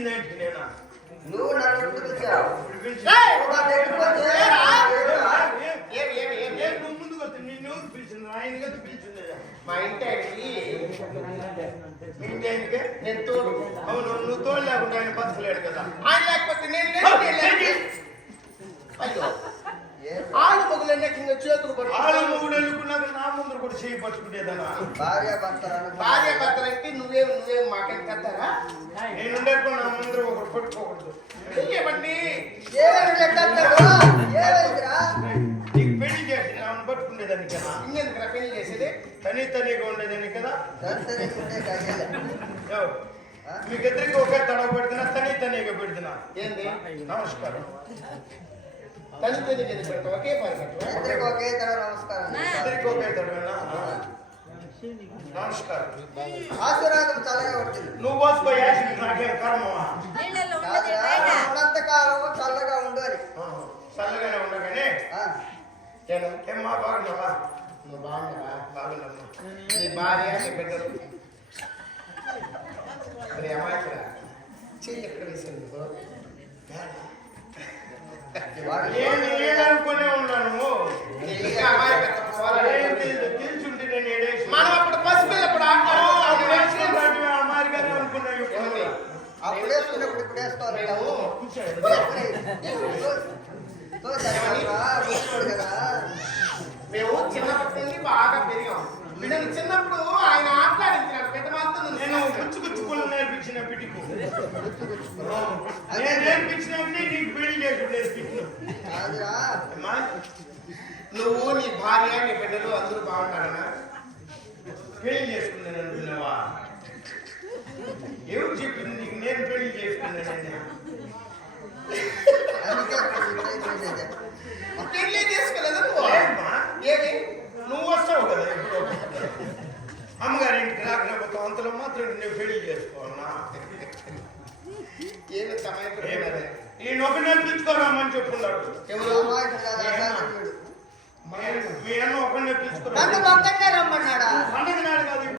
పిలిచిందేంటి నేనా? నువ్వు నన్ను పిలిచావు. నువ్వు ముందుకు వస్తే నిన్ను పిలిచింది, ఆయన కదా పిలిచింది. మా ఇంటి ఆయనకి మీ ఇంటి ఆయనకే నేను తోడు. అవును, నువ్వు తోడు లేకుండా ఆయన బతకలేడు కదా. ఆయన లేకపోతే నేను అయ్యో ఆలు మొగులన్నీ కింద చేతులు పడి ఆలు మొగుడు వెళ్ళుకున్నాక నా ముందర కూడా చేయి పట్టుకునేదన్నా. భార్య భర్తలంటే నువ్వే మాకేం కట్టారా? నేను ఉండేప్పుడు నా ముందర ఒకరు పట్టుకోకూడదు. ఏమండి నీకు పెళ్లి చేసి ఆమెను పట్టుకునేదాన్ని కదా. ఇంకెందుకు పెళ్లి చేసేది? తనీగా ఉండేదాన్ని కదా. మీకు ఇద్దరికి ఒకే తడవ పెడుతున్నా, తనీగా పెడుతున్నా. ఏంది నమస్కారం. ఒకే నమస్కారం. ఇద్దరికి ఒకే తడవేనా? నమస్కారం. ఆశీర్వాదం చల్లగా ఉంటుంది. నువ్వు పోసిపోయి నాకేం కర్మమా? ఉన్నంతకాలం చల్లగా ఉండు అని. చల్లగానే ఉండగానే ఏమ్మా బాగున్నావా? నువ్వు బాగున్నావా? బాగున్నామ్మా. నీ భార్య నీ బిడ్డలు అమాయకుడ చెయ్యి ఎక్కడ వేసింది? అనుకునే ఉన్నాను. తెలుసుంటే నేను ఏడేసి మనం అప్పుడు పసిపిల్లప్పుడు అమ్మాయి గారు అనుకున్నాను. అప్పుడు వేసుకున్నప్పుడు ఇప్పుడు వేసుకోవాలి కదా. మేము చిన్నప్పటి నుండి బాగా పెరిగాం. వీళ్ళని చిన్నప్పుడు ఆయన ఆటలాడించినాడు పెద్ద మాత్రం. నేను గుచ్చుకుచ్చుకులు నేర్పించిన బిడ్డకు నేను నేర్పించినట్టే నీకు పెళ్లి చేసి నేర్పించిన. నువ్వు నీ భార్య నీ బిడ్డలు అందరూ బాగుంటారన్నా? పెళ్లి చేసుకున్నాను అనుకున్నావా? ఎవరు చెప్పింది నీకు నేను పెళ్లి చేసుకున్నానని? పెళ్లి చేసుకోలేదు నువ్వు? ఏది నువ్వు వస్తావు కదా ఎప్పుడో. అమ్మగారి ఇంటికి రాకపోతే అంతలో మాత్రం నేను పెళ్లి చేసుకోవాలన్నా? ఏమి సమయం నేను ఒక నేర్పించుకోరామని చెప్పున్నాడు. ఎవరు? మీ అన్న ఒక నేర్పించుకోరా రమ్మన్నాడా?